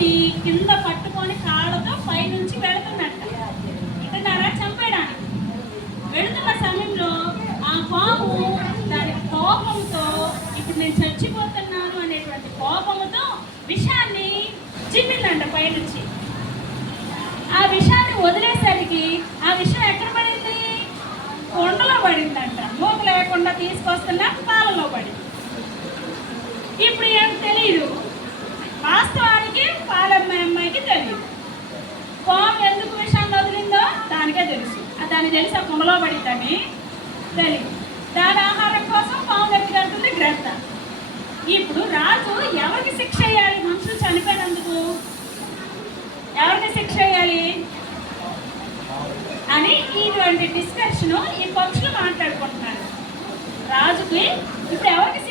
పాముని కింద పట్టుకొని కాళ్ళతో పైనుంచి వెళుతుందంట. ఇతన్నారా చంపేయడానికి వెళుతున్న సమయంలో ఆ పాము దాని కోపంతో ఇప్పుడు నేను చచ్చిపోతున్నాను అనేటువంటి కోపంతో విషాన్ని చిమ్మిందంట పైనుంచి. ఆ విషాన్ని వదిలేసరికి ఆ విషం ఎక్కడ పడింది? కొండలో పడిందంట. మూత లేకుండా తీసుకొస్తున్నా పాలలో పడింది. ఇప్పుడు ఏం తెలియదు, వాస్తవానికి పాలమ్మ అమ్మాయికి తెలియదు. పాము ఎందుకు విషాన్ని వదిలిందో దానికే తెలుసు. దానికి తెలిసి ఆ కుండలో పడిద్దని తెలియదు. దాని ఆహారం కోసం పాము ఎత్తుకెళ్తుంది గ్రద్ద. ఇప్పుడు రాజు ఎవరికి శిక్ష వేయాలి? మనుషులు చనిపోయినందుకు ఎవరికి శిక్ష వేయాలి అని ఇటువంటి డిస్కషన్ ఈ పక్షులు మాట్లాడుకుంటున్నారు. రాజుకి ఇప్పుడు ఎవరికి శిక్ష